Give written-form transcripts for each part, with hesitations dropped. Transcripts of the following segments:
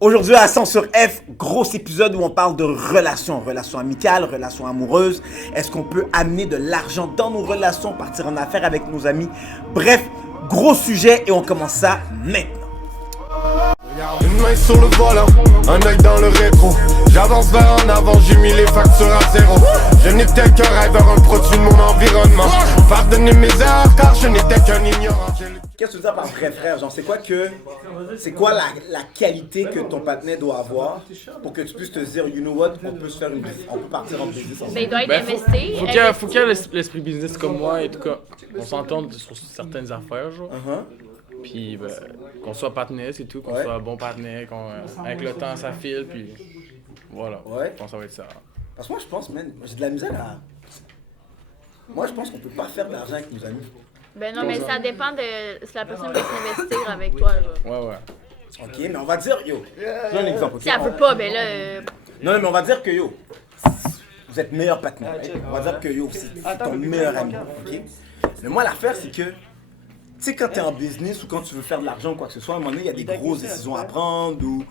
Aujourd'hui à 100 sur F, gros épisode où on parle de relations amicales, relations amoureuses. Est-ce qu'on peut amener de l'argent dans nos relations, partir en affaires avec nos amis? Bref, gros sujet et on commence ça maintenant. Une main sur le volant, un œil dans le rétro. J'avance vers en avant, j'ai mis les factures à zéro. Je n'étais qu'un rêveur, un produit de mon environnement. Pardonnez mes erreurs car je n'étais qu'un ignorant. Qu'est-ce que tu veux dire par vrai frère? Genre, c'est quoi la qualité que ton partenaire doit avoir pour que tu puisses te dire, you know what, on peut partir en business ensemble? Ben, il doit être investi. Faut qu'il y ait l'esprit business comme moi et tout cas, on s'entende sur certaines affaires, genre. Puis ben, qu'on soit partenaire, c'est tout, qu'on soit bon partenaire, avec le temps ça file, puis voilà. Ouais. Je pense que ça va être ça. Parce que moi je pense, man, j'ai de la misère à... Moi je pense qu'on peut pas faire de l'argent avec nos amis. Ben non, mais ça dépend de si la personne veut s'investir avec toi, genre. Ouais. Ok, mais on va dire, yo, je donne un exemple, ok? Si elle peut pas, ben là... Non, mais on va dire que yo, vous êtes meilleur partenaire. On va dire que yo, c'est ton meilleur ami, ok? Mais moi l'affaire c'est que, tu sais, quand tu es en business ou quand tu veux faire de l'argent ou quoi que ce soit, à un moment donné, il y a des grosses décisions à prendre ou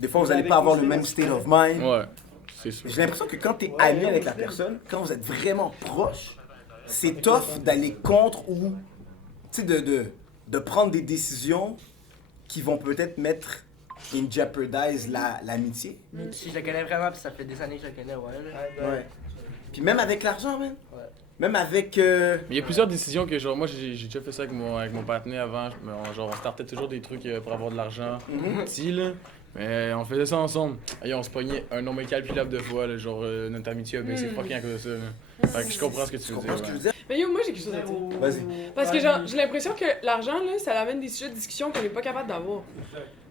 des fois, vous n'allez pas avoir le même state of mind. Ouais, c'est sûr. J'ai l'impression que quand tu es ami avec la personne, quand vous êtes vraiment proche, c'est tough d'aller contre ou, tu sais, de prendre des décisions qui vont peut-être mettre in jeopardize l'amitié. Si je le connais vraiment, puis ça fait des années que je le connais, Ouais. Puis même avec l'argent, man. Ouais. Même avec... Mais il y a plusieurs décisions que, genre, moi j'ai déjà fait ça avec mon partenaire avant. Genre, on startait toujours des trucs pour avoir de l'argent petit, là. Mais on faisait ça ensemble. Et on se pognait un nombre incalculable de fois, là, genre notre amitié a baissé fucking à cause de ça. Là. Fait que je comprends ce que tu veux dire. Mais yo, moi j'ai quelque chose à dire. Vas-y. Parce que genre, j'ai l'impression que l'argent, là, ça amène des sujets de discussion qu'on n'est pas capable d'avoir.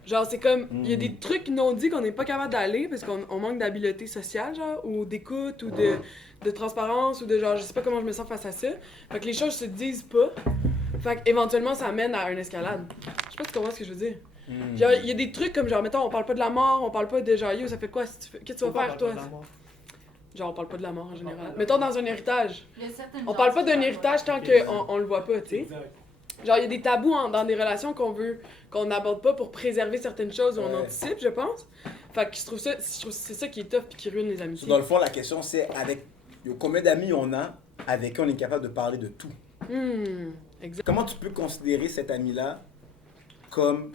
Genre, c'est comme, il y a des trucs non dits qu'on n'est pas capable d'aller parce qu'on manque d'habileté sociale, genre, ou d'écoute, ou de transparence, ou de genre, je sais pas comment je me sens face à ça. Fait que les choses se disent pas. Fait qu'éventuellement, ça amène à une escalade. Je sais pas si tu comprends ce que je veux dire. Genre, il y a des trucs comme genre, mettons, on parle pas de la mort, on parle pas de genre, yo, ça fait quoi si tu fais, qu'est-ce que tu vas faire toi? Genre, on parle pas de la mort en général. Mettons dans un héritage. On parle pas d'un héritage tant qu'on le voit pas, tu sais. Genre, il y a des tabous dans des relations qu'on n'aborde pas pour préserver certaines choses où on anticipe, je pense. Fait que je trouve que c'est ça qui est tough puis qui ruine les amitiés. Dans le fond, la question c'est combien d'amis on a avec qui on est capable de parler de tout? Exact. Comment tu peux considérer cet ami-là comme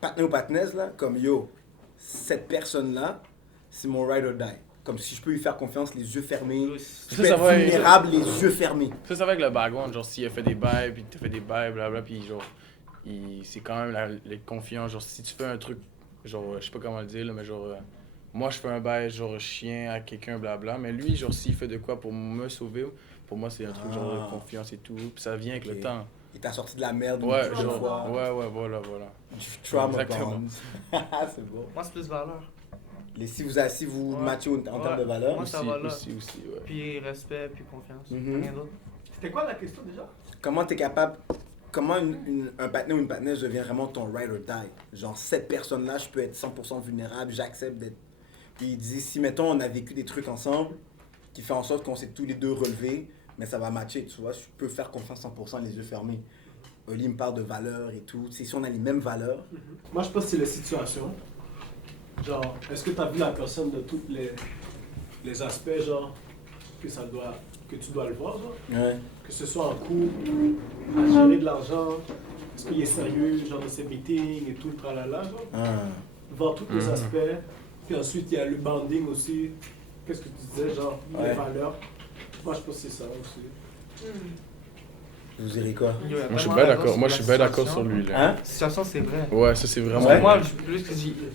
partenaire ou partenaise, là, comme yo, cette personne-là, c'est mon ride or die. Comme si je peux lui faire confiance, les yeux fermés. Je peux être vulnérable, les yeux fermés. Ça va avec le background, genre s'il a fait des bails, puis t'as fait des bails, blablabla, puis genre, c'est quand même les confiants. Genre si tu fais un truc, genre, je sais pas comment le dire, là, mais genre, moi je fais un bail, genre chien à quelqu'un, blabla, mais lui, genre s'il fait de quoi pour me sauver, pour moi c'est un truc genre de confiance et tout, puis ça vient avec le temps. Il t'a sorti de la merde. Ouais, genre, voilà. Du trauma Exactement. bonds. C'est beau. Moi, c'est plus valeur. Si vous matchez en termes de valeur. Moi, ça va là. Aussi, ouais. Puis respect, puis confiance. Mhm. Rien d'autre. C'était quoi la question déjà? Comment t'es capable, comment un partenaire ou une partenaise devient vraiment ton ride or die? Genre, cette personne-là, je peux être 100% vulnérable, j'accepte d'être... Puis il dit, si mettons on a vécu des trucs ensemble, qui fait en sorte qu'on s'est tous les deux relevés, mais ça va matcher, tu vois, je peux faire confiance 100% les yeux fermés. Oli me parle de valeurs et tout, c'est si on a les mêmes valeurs. Moi, je pense que c'est la situation. Genre, est-ce que tu as vu la personne de tous les aspects, genre, que tu dois le voir, genre? Ouais. Que ce soit en couple, à gérer de l'argent, est-ce qu'il est sérieux, genre de ses meetings et tout, le tralala, genre? Voir tous les aspects. Puis ensuite, il y a le banding aussi. Qu'est-ce que tu disais, genre, les valeurs. Moi, je pense que c'est ça aussi. Vous direz quoi? Moi je suis bien d'accord, sur lui là. Hein? Situation, c'est vrai. Ouais, ça c'est vraiment. Parce que moi,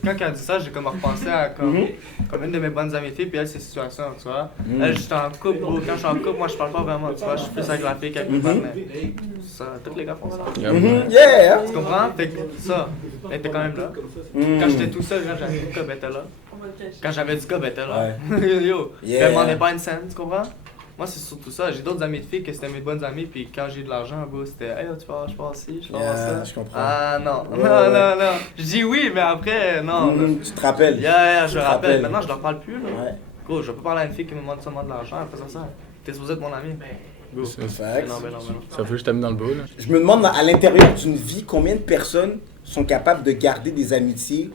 quand elle a dit ça, j'ai comme repensé à comme une de mes bonnes amies filles, puis elle, c'est situation, tu vois. Elle, j'étais en couple, bro. Quand je suis en couple, moi, je parle pas vraiment, tu vois. Je suis plus avec la fille qu'avec mes partenaires. Ça, tous les gars font ça. Yeah! Tu comprends? Fait que ça, elle était quand même là. Quand j'étais tout seul, quand j'avais du cob, elle était là. Quand j'avais du cob, elle était là. Yo, elle demandait pas une scène, tu comprends? Moi, c'est surtout ça. J'ai d'autres amis de filles que c'était mes bonnes amies, puis quand j'ai de l'argent, bro, c'était hey, tu pars, je pars ici, je pars ça. Je comprends. Ah non, non. Je dis oui, mais après, non. Tu te rappelles? Je me rappelle. Maintenant, je leur parle plus, là. Ouais. Gros, je vais pas parler à une fille qui me demande seulement de l'argent, après ça. T'es supposé être mon ami. Facts. Non. Ça veut juste t'amener dans le bol. Je me demande, à l'intérieur d'une vie, combien de personnes sont capables de garder des amitiés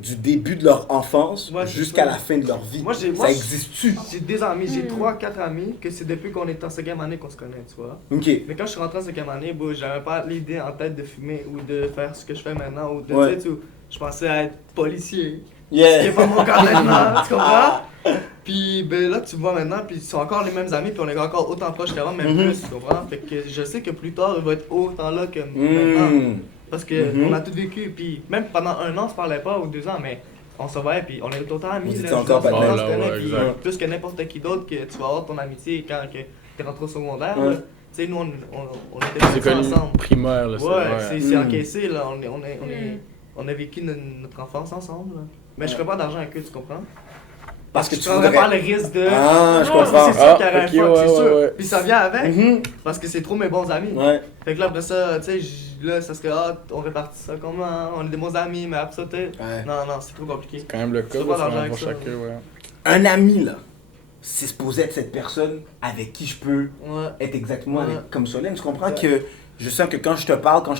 du début de leur enfance Ouais, jusqu'à ça. la fin de leur vie. Moi, Ça existe-tu? J'ai des amis, j'ai 3-4 amis que c'est depuis qu'on est en 5e année qu'on se connaît, tu vois. Ok. Mais quand je suis rentré en 5e année, bon, j'avais pas l'idée en tête de fumer ou de faire ce que je fais maintenant. Ou de, Ouais. tu sais, je pensais être policier. Ce qui Yeah. est pas mon cas maintenant, tu comprends? Puis ben là, tu vois maintenant, puis ils sont encore les mêmes amis, puis on est encore autant proches qu'avant, même plus, tu comprends? Fait que je sais que plus tard, il va être autant là que maintenant. Parce que on a tout vécu, puis même pendant 1 an, on se parlait pas, ou 2 ans, mais on se voyait, puis on est autant amis. Vous là, étiez encore je veux dire, pas on mal. se connaît, Ouais, puis exact. plus que n'importe qui d'autre, que tu vas avoir ton amitié quand t'es rentré au secondaire. Ouais. là. Tu sais, nous, on était C'est tous connu ensemble. primaire, là. Ouais, c'est encaissé, là. On a vécu notre enfance ensemble, là. Mais je ferais pas d'argent avec eux, tu comprends? Parce que je tu prendrais pas voudrais... le risque de. Ah, je Non, comprends. c'est sûr qu'il y aurait un ok, fuck, ouais, c'est sûr. ouais. Puis ça vient avec, Mhm. parce que c'est trop mes bons amis. Ouais. Fait que là, après ça, tu sais, là, ça serait, on répartit ça comment? On est des bons amis, mais après ça, tu sais. Ouais. Non, c'est trop compliqué. C'est quand même le cas, C'est pas là, d'argent pour avec ça, chacun, ouais. Un ami, là, c'est supposé être cette personne avec qui je peux Ouais. être exactement Ouais. avec, comme Solène. Tu comprends que je sens que quand je te parle,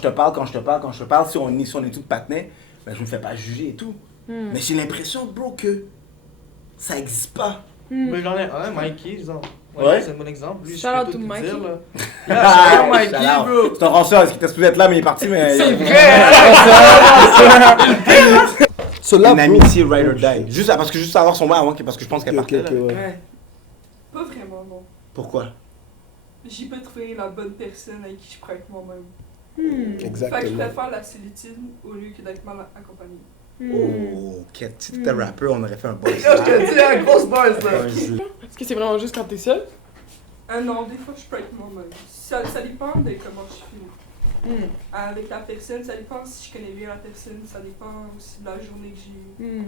si on est tous patinés, ben, je me fais pas juger et tout. Mais j'ai l'impression, bro, que ça existe pas. Mais j'en ai un, Mikey, disons. Ouais. C'est un bon exemple. Lui, je Shout peux out tout to te Mikey. dire, là. Ah, Yeah, shout out Mikey, shout-out. bro. C'est un ranceur, qui était supposé être là, mais il est parti, mais... C'est Cela, Une amitié ride or die. Juste, parce que juste savoir son mot avant, parce que je pense qu'elle Ok, partait. ok, là. ouais. Ouais. Pas vraiment, non. Pourquoi? J'ai pas trouvé la bonne personne avec qui je pourrais être moi-même. Fait que je Exactement. préfère la solitude au lieu que d'être mal accompagné. Oh, quel type de rapper, on aurait fait un boss. Yo, je te dis, la grosse buzz, là. Est-ce que c'est vraiment juste quand t'es seul? Non, des fois je peux être moi-même. Ça dépend de comment je suis. Avec la personne, ça dépend si je connais bien la personne, ça dépend aussi de la journée que j'ai eue.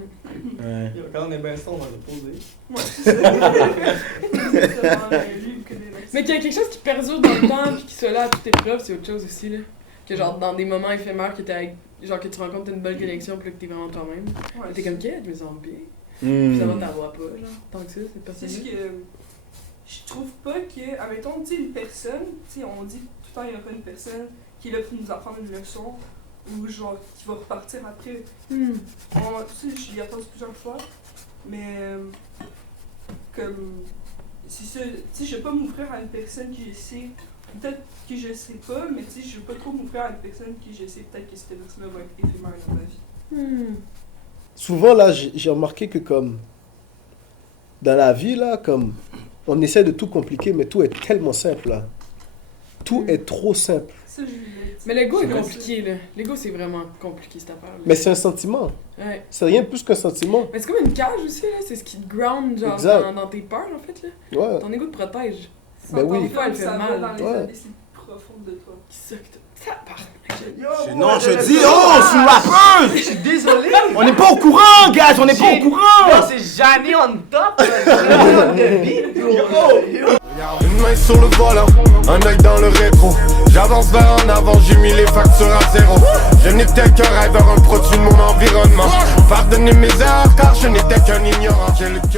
Ouais. Yo, quand on est bien son, on va le poser. Ouais, c'est ça. Exactement, lui, il me connaît la Mais qu'il y a quelque chose qui perdure dans le temps puis qui soit là à toute épreuve, c'est autre chose aussi, là. Que genre dans des moments éphémères que t'es avec... Genre que tu rencontres une belle connexion puis là, que t'es vraiment toi-même. Ouais, T'es comme, qu'est-ce que je me sens bien? Hmm. Puis ça va t'avoir pas, genre, tant que ça, cette C'est personne-là. ce que je trouve pas que, admettons, tu sais, une personne, tu sais, on dit tout le temps il y aura une personne qui est là pour nous apprendre une leçon ou genre qui va repartir après. Tu sais, je l'ai entendu plusieurs fois, mais comme, c'est ça, tu sais, je vais pas m'ouvrir à une personne qui je sais, peut-être que je sais pas, mais tu sais, je veux pas trop m'ouvrir à une personne qui je sais peut-être que cette personne-là va être éphémère dans ma vie. Souvent, là, j'ai remarqué que comme dans la vie, là, comme on essaie de tout compliquer, mais tout est tellement simple, là. Tout est trop simple. Ça, je l'ai dit. Mais l'ego est C'est vrai, compliqué, là. L'ego, c'est vraiment compliqué, cette affaire-là. Mais c'est un sentiment. Ouais. C'est rien de plus qu'un sentiment. Mais c'est comme une cage aussi, là. C'est ce qui te ground, genre, Exact. dans tes peurs, en fait, là. Ouais. Ton ego te protège. Ben oui. Des fois, elle fait Ça va mal. dans les Ouais. abysses profondes de toi. Qui ça que t'as... Ça part. Non, je dis, oh, c'est une rappeuse! Je suis désolé. On n'est pas au courant, gars, on n'est pas au courant! Yo, c'est Johnny on top, là. Une main sur le volant, un œil dans le rétro. J'avance vers en avant, j'ai mis les factures à zéro. Je n'étais qu'un rêveur, un produit de mon environnement. Pardonnez mes erreurs car je n'étais qu'un ignorant. J'ai le cœur